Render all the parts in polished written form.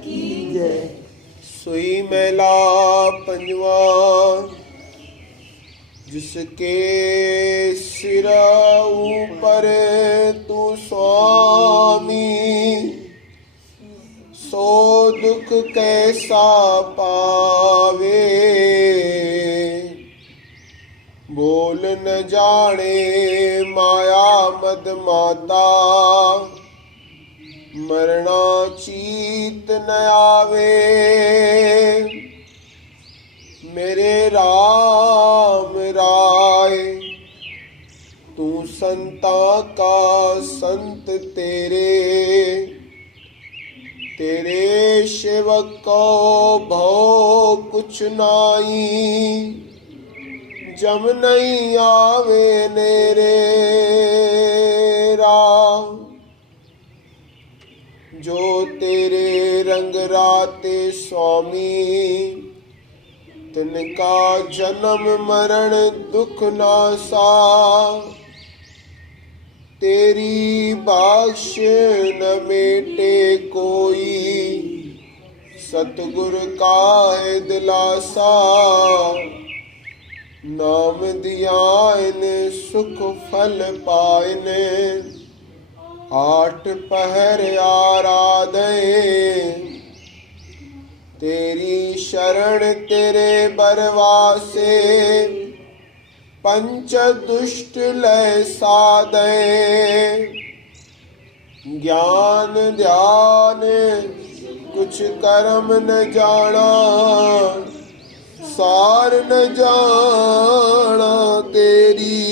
की जय। सुई मैला पंजवा जिसके सिर ऊपर तू स्वामी, सो दुख कैसा पावे। बोल न जाने माया मद माता, मरना चीत न आवे। मेरे राम राय तू संता का संत तेरे, तेरे सेवक को भव कुछ नाई। जम नहीं आवे नेरे राम, जो तेरे रंग राते स्वामी। तिनका जन्म मरण दुख नासा, तेरी बख्श न मेटे कोई। सतगुर का है दिलासा, नाम दियान सुख फल पाइन। आठ पहर आराधे, तेरी शरण तेरे बरवासे। पंच दुष्ट लय साधे, ज्ञान ध्यान कुछ कर्म न जाना। सार न जाना तेरी,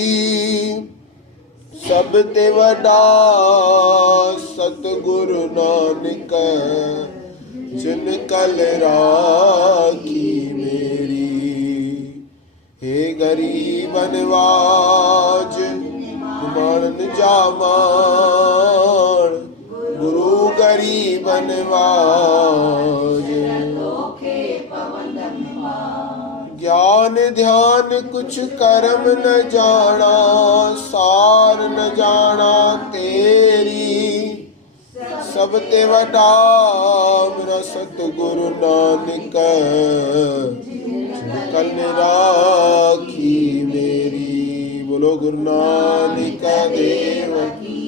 सब ते वडा सतगुरु नानक। जिन कल राखी मेरी, हे गरीब नवाज मन जामान। गुरु गरीब नवाज, ज्ञान ध्यान कुछ कर्म न जाना। सार न जाना तेरी, सब ते वडा मेरा सतगुरु नानक। कल राखी मेरी। बोलो गुरु नानक देव की,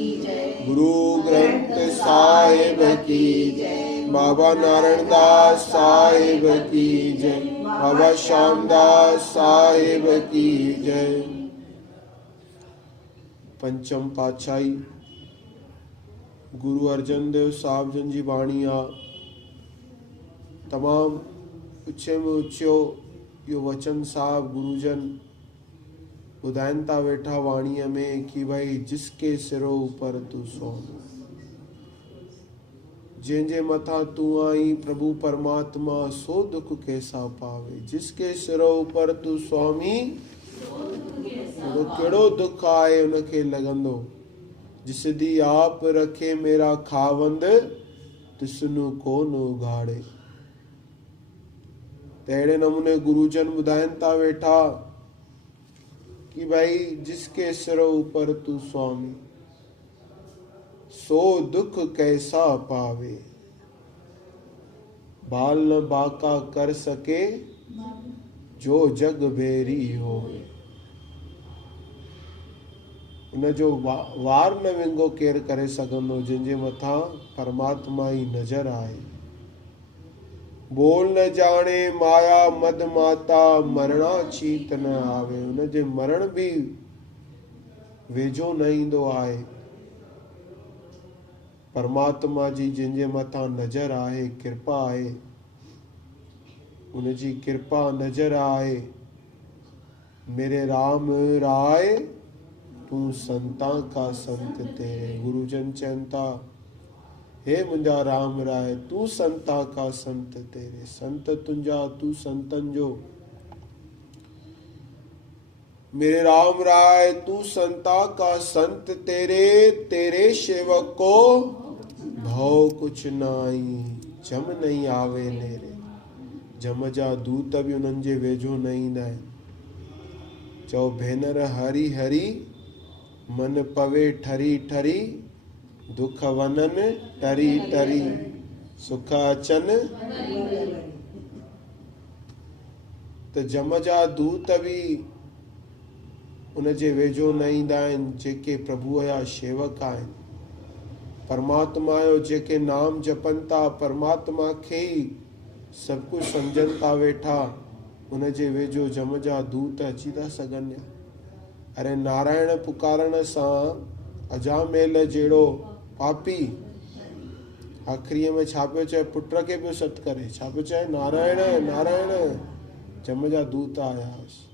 गुरु ग्रंथ साहिब की जय। बाबा नारायण दास साहिब की जय। बाबा श्यामदास साहिब की जय। पंचम पातशाही गुरु अर्जन देव साहब जन जी बाणी आ तमाम ऊंचे में ऊंचो यो वचन साहब गुरुजन ॿुधाइनि था वेठा वाणीअ में कि भाई जिसके सिरो ऊपर तू सोन। जंहिंजे मथां तू आई प्रभु परमात्मा, सो दुख कैसा पावे। जिसके सिरो ऊपर तू स्वामी, तो कहिड़ो दुख आहे उनखे लॻंदो। जिस दी आप रखे मेरा खावंद, तिसनु कोन उघाड़े। त अहिड़े नमूने गुरुजन ॿुधाइनि था वेठा कि भाई जिसके सिरो ऊपर तू स्वामी, सो दुख कैसा पावे। बाल न बाका कर सके, जो जग बेरी होवे। उन जो वार न विंगो केर करे सघंदो, जंहिंजे मथां परमात्मा ई नज़र आहे। बोल न जाने माया मद माता, मरणा चीत न आवे। उन जे मरण बि वेझो न ईंदो आहे। परमात्मा जी जंहिंजे मथां नज़र आहे, कृपा आहे, उन जी कृपा नज़र आहे। मेरे राम राय तू संता का संत तेरे। गुरुजन चवनि था, हे मुंहिंजा राम राय तू संता का संत तेरे। संत तुंहिंजा, तू संतन जो। मेरे राम राय तू संता का संत तेरे, तेरे सेवक को भव कुछ नाई। जम नहीं आवे नेरे। जम जा दूत बि उन्हनि जे वेझो न ईंदा आहिनि। चओ भेनर हरी हरी, मन पवे ठरी ठरी, दुख वनन टरी टरी। सुख अचनि त जम जा दूत बि उनजे वेझो न ईंदा आहिनि जेके प्रभुअ जा शेवक आहिनि, परमात्मा जो जेके नाम जपनि था, परमात्मा खे ई सभु कुझु सम्झनि था वेठा, उनजे वेझो जम जा दूत अची था सघनि। अरे नारायण पुकारण सां अजामेल जहिड़ो पापी आख़िरीअ में छा पियो चए, पुट खे पियो सॾु करे, छा पियो चए, नारायण नारायण, जम जा दूत आयासीं।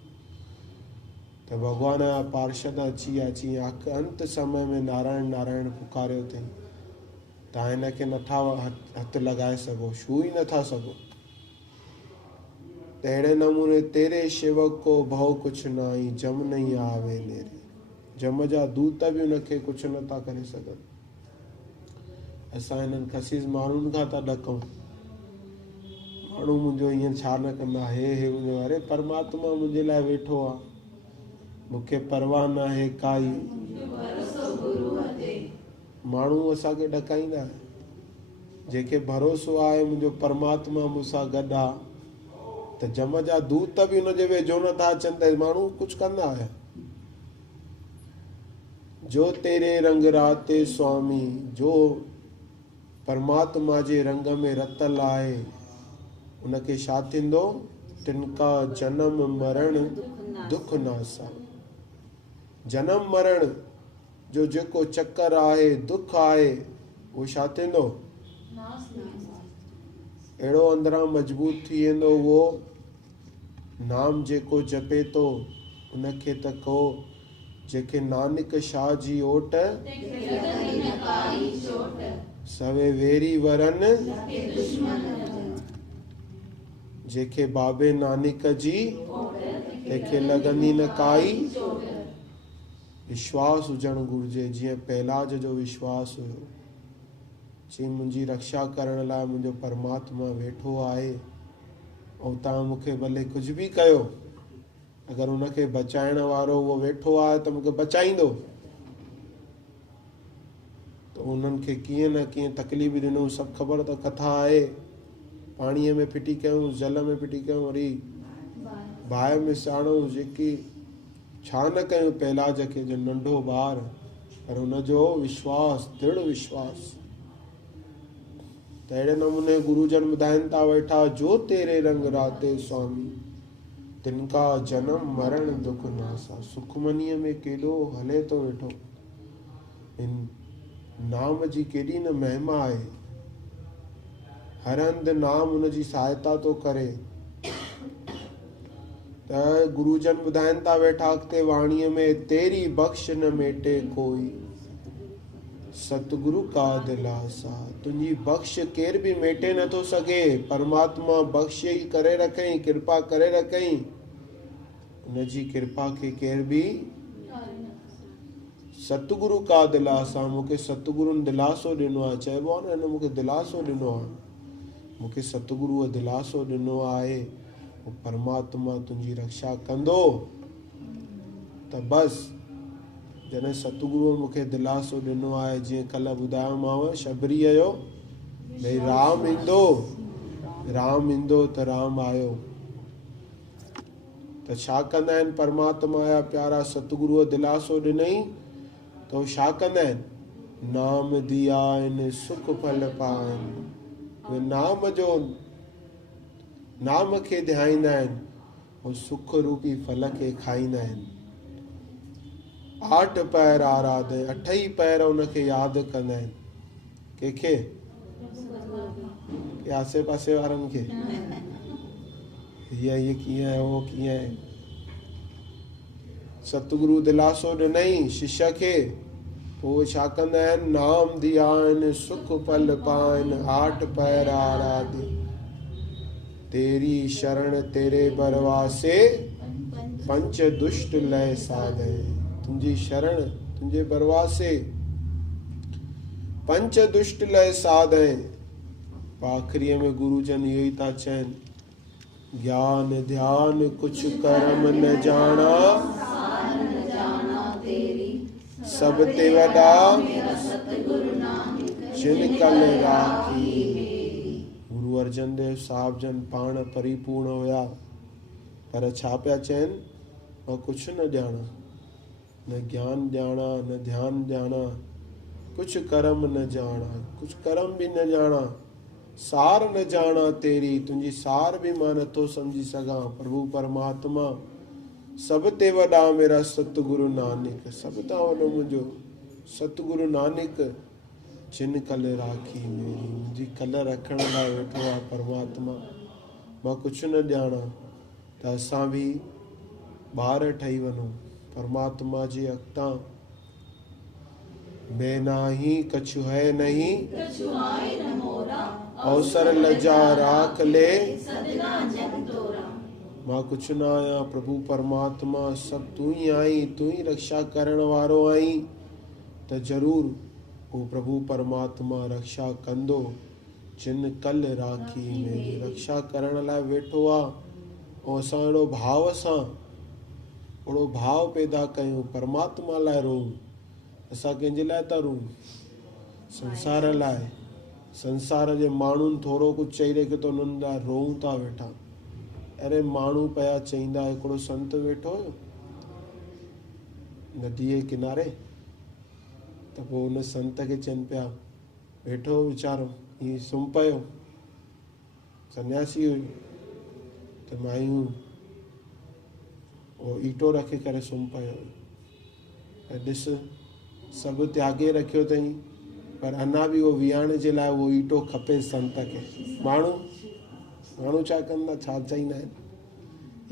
त भॻवान जा पार्षद अची अंत समय में नारायण नारायण पुकारियो अथई। तव्हां हिनखे नथा हथु लॻाए सघो, छू ई नथा सघो। त अहिड़े नमूने तेरे शेवक को भव कुझु न आई, जम नहीं आवे नेरे, जम जा दूत बि उनखे कुझु नथा करे सघनि। असां हिननि खसीस माण्हुनि खां था ॾकूं, माण्हू मुंहिंजो ईअं छा न कंदा, हे मुंहिंजो, अरे परमात्मा मुंहिंजे लाइ वेठो आहे, मूंखे परवाह न आहे काई। माण्हू असांखे ॾकाईंदा, जेके भरोसो आहे मुंहिंजो परमात्मा मूंसां गॾु आहे, त जम जा दूत बि हुनजे वेझो नथा अचनि त माण्हू कुझु कंदा आहिनि। जो तेरे रंग राते स्वामी, जो परमात्मा जे रंग में रतल आहे, उनखे छा थींदो, तिनका जनम मरण दुख नासा। जनम मरण जो जेको चक्कर आहे, दुख आहे, उहो छा थींदो, अहिड़ो अंदरां मजबूत थी वेंदो। उहो नाम जेको जपे थो उनखे त को, जेके नानक शाह जी ओट सवे वेरी वरन, जेके बाबे नानक जी तंहिंखे लॻंदी न काई। विश्वास हुजणु घुरिजे, जीअं पहलाज जो विश्वास हुयो, चई मुंहिंजी रक्षा करण लाइ मुंहिंजो परमात्मा वेठो आहे, ऐं तव्हां मूंखे भले कुझु बि कयो, अगरि उनखे बचाइण वारो उहो वेठो आहे त मूंखे बचाईंदो। त उन्हनि खे कीअं न कीअं तकलीफ़ ॾिनो, सभु ख़बर त कथा आहे। पाणीअ में फिटी कयूं, जल में फिटी कयूं, वरी बाहि में साड़ूं, जेकी छा न कयूं पहलाज खे, जो नंढो ॿार, पर हुनजो विश्वास, दृढ़ विश्वास। त अहिड़े नमूने गुरुजन ॿुधाइनि था वेठा, जो तेरे रंग राते स्वामी, तिनका जनम मरण दुख नासा। सुखमनीअ में केॾो हले थो वेठो, इन नाम जी केॾी न महिमा आहे, हर हंधि नाम उनजी सहायता थो करे। त गुरुजन ॿुधाइनि था वेठा अॻिते वाणीअ में, तेरी बख़्श न मेटे कोई, सतगुरु का दिलासा। तुंहिंजी बख़्श केर बि मेटे नथो सघे, परमात्मा बख़्श ई करे रखई, कृपा करे रखई, उनजी कृपा खे केर बि। सतगुरु का दिलासा, मूंखे सतगुरुनि दिलासो ॾिनो आहे, चइबो आहे न, हिन मूंखे दिलासो ॾिनो आहे, मूंखे सतगुरुअ दिलासो ॾिनो आहे, परमात्मा तुंहिंजी रक्षा कंदो। त बसि, जॾहिं सतगुरुअ मूंखे दिलासो ॾिनो आहे, जीअं कल्ह ॿुधायोमांव शबरीअ जो, भई राम ईंदो, राम ईंदो त राम आयो। त छा कंदा आहिनि परमात्मा जा प्यारा, सतगुरुअ दिलासो ॾिनई त उहे छा कंदा आहिनि, नाम दिया आहिनि सुख फल पाइनि। उहे नाम जो, नाम खे ध्याईंदा आहिनि, ऐं सुख रूपी फल खे खाईंदा आहिनि। 8 पैर आराधे, 8 ई पैर उनखे यादि कंदा आहिनि। कंहिंखे, के आसे पासे वारनि खे, हीअ कीअं आहे, उहो कीअं आहे। सतगुरु दिलासो ॾिनई शिष्य खे, पोइ छा कंदा आहिनि, नाम दिया आहिनि सुख फल पाइनि, 8 पैर आराधे, तेरी शरण तेरे बरवासे, पंच दुष्ट लय साधे। तुंहिंजी शरण, तुंहिंजे बरवासे, पंच दुष्ट लय साधे। आख़िरीअ में गुरुजन इहो ई था चवनि, ज्ञान ध्यान कुछ कर्म न जाना, सब ते वॾा जिन कल राखी। अर्जन देव साहिब जन पाण परिपूर्ण हुया, पर छा पिया चवनि, मां कुझु न ॼाणा, न ज्ञान ॼाणा न ध्यान ॼाणा, कुझु कर्म न ॼाणा, कुझु कर्म बि न ॼाणा, सार न ॼाणा तेरी, तुंहिंजी सार बि मां नथो सम्झी सघां। प्रभु परमात्मा सभ ते वॾा मेरा सतगुरु नानक, सभ तां वॾो मुंहिंजो सतगुरु नानक, जिन कल राखी मेरी, मुंहिंजी कल रखण लाइ वेठो आहे परमात्मा। मां कुझु न ॼाणा, त असां बि ॿार ठही वञूं परमात्मा जे अॻितां। मैं नाही कछु है नहीं, अवसर लजा राख ले, मां कुझु न आहियां प्रभु परमात्मा, सभु तूं ई आहीं, तूं ई रक्षा करण वारो आहीं, त ज़रूरु उहो प्रभु परमात्मा रक्षा कंदो। जिन कल राखी मेरी, रक्षा करण लाइ वेठो आहे। ऐं असां अहिड़ो भाव सां, अहिड़ो भाव पैदा कयूं, परमात्मा लाइ रोऊं। असां कंहिंजे लाइ था रोऊं? संसार लाइ। संसार जे माण्हुनि थोरो कुझु चई रखे त उन्हनि लाइ रोऊं था वेठा। अरे माण्हू पिया चईंदा, हिकिड़ो संत वेठो हुयो नदीअ जे किनारे, त पोइ हुन संत खे चवनि पिया, वेठो वीचारो ईअं सुम्ही पियो, सन्यासी हुयो, त मायूं उहो ईटो रखे करे सुम्ही पियो, ऐं ॾिस सभु त्यागे रखियो अथई, पर अञा बि उहो विहाइण जे लाइ उहो ईटो खपे संत खे। माण्हू छा कंदा, छा चईंदा आहिनि,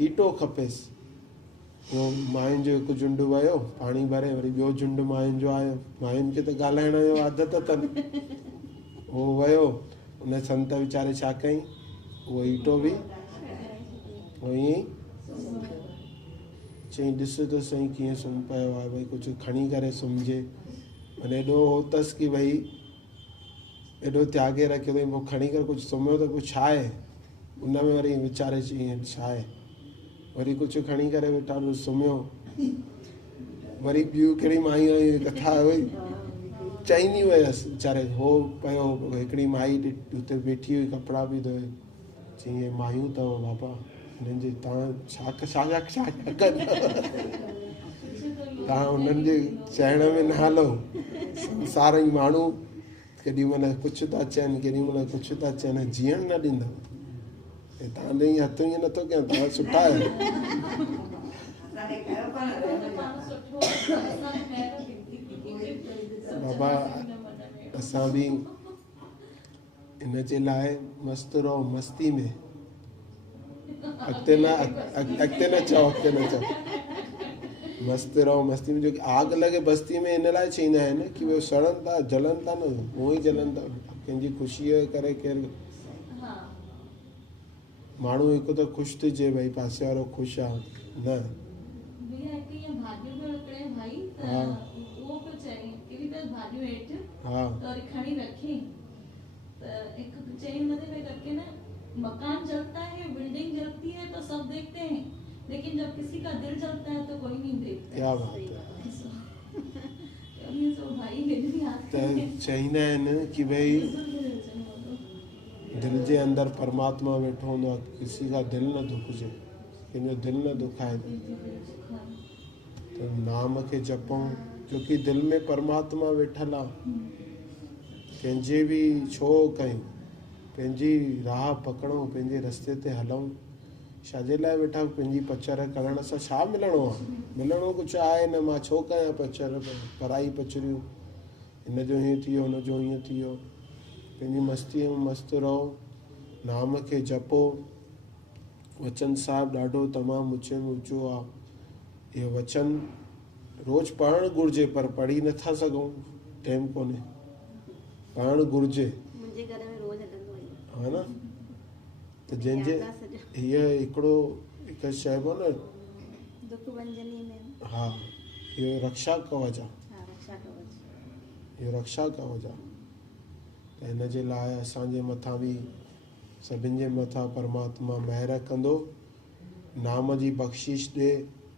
ईटो खपेसि। उहो मायुनि जो हिकु झुंड वियो पाणी भरे, वरी ॿियो झुंड मायुनि जो आयो। मायुनि खे त ॻाल्हाइण जो आदत अथनि। उहो वियो, उन संत वीचारे छा कयईं, उहो ईटो बि उहो ईअं चईं, ॾिस त सही कीअं सुम्ही पियो आहे, भई कुझु खणी करे सुम्हिजे। माना एॾो हो अथसि की भई एॾो त्यागे रखियो अथई, पोइ खणी करे कुझु सुम्हियो त पोइ छा आहे उन में, वरी वीचारे चईं छा आहे, वरी कुझु खणी करे वेठा सुम्हियो। वरी ॿियूं कहिड़ी माई आई कथा हुई, चईंदी हुयसि वीचारे, हो पियो हिकिड़ी माई हुते बीठी हुई कपिड़ा पई धोए, चईं हे मायूं अथव बाबा, हिननि जे तव्हां छा कंदा, तव्हां हुननि जे चइण में न हलो। संसार जी माण्हू केॾी महिल कुझु था चवनि, केॾी महिल कुझु था चवनि, जीअण न ॾींदव। तव्हां ॾे हथ ईअं नथो कयां, तव्हां सुठा आहियो। बाबा असां बि इन जे लाइ मस्तु रहो, मस्ती में, अॻिते न चओ, मस्तु रहो मस्ती में। जो की आग लॻे बस्ती में इन लाइ चईंदा आहिनि की उहे सड़नि था, जलनि था न, उहो ई जलनि था। कंहिंजी ख़ुशीअ जे करे केरु माण्हू हिकु त ख़ुशि थिजे, भई पासे वारो ख़ुशि आहे, न मकान जलता है, बिल्डिंग जलती है तो सब देखते हैं, लेकिन जब किसी का दिल जलता है तो कोई नहीं देखता। क्या बात है। चईंदा आहिनि कि भई दिल जे अंदर परमात्मा वेठो हूंदो आहे, किसी का दिल न दुखजे, कंहिंजो दिल न दुखाए, त नाम खे जपूं, छोकी दिल में परमात्मा वेठल आहे। कंहिंजे बि छो कयूं, पंहिंजी राह पकड़ूं, पंहिंजे रस्ते ते हलूं, छाजे लाइ वेठा पंहिंजी पचर करण सां छा मिलणो आहे? मिलणो कुझु आहे न। मां छो कयां पचर, पराई पचरियूं, हिन जो हीअं थी वियो, हुन जो हीअं थी वियो। पंहिंजी मस्तीअ में मस्तु रहो, नाम खे जपो। वचन साहिबु ॾाढो तमामु ऊचे में ऊचो आहे। इहो वचन रोज़ु पढ़णु घुरिजे, पर पढ़ी नथा सघूं, टाइम कोन्हे। पढ़णु घुरिजे, हा न। त जंहिंजे हीअ हिकु चइबो न, हा, इहो रक्षा कवच आहे, इहो रक्षा कवच आहे। त हिन जे लाइ असांजे मथां बि, सभिनि जे मथां परमात्मा महिर कंदो, नाम जी बख़्शिश ॾे।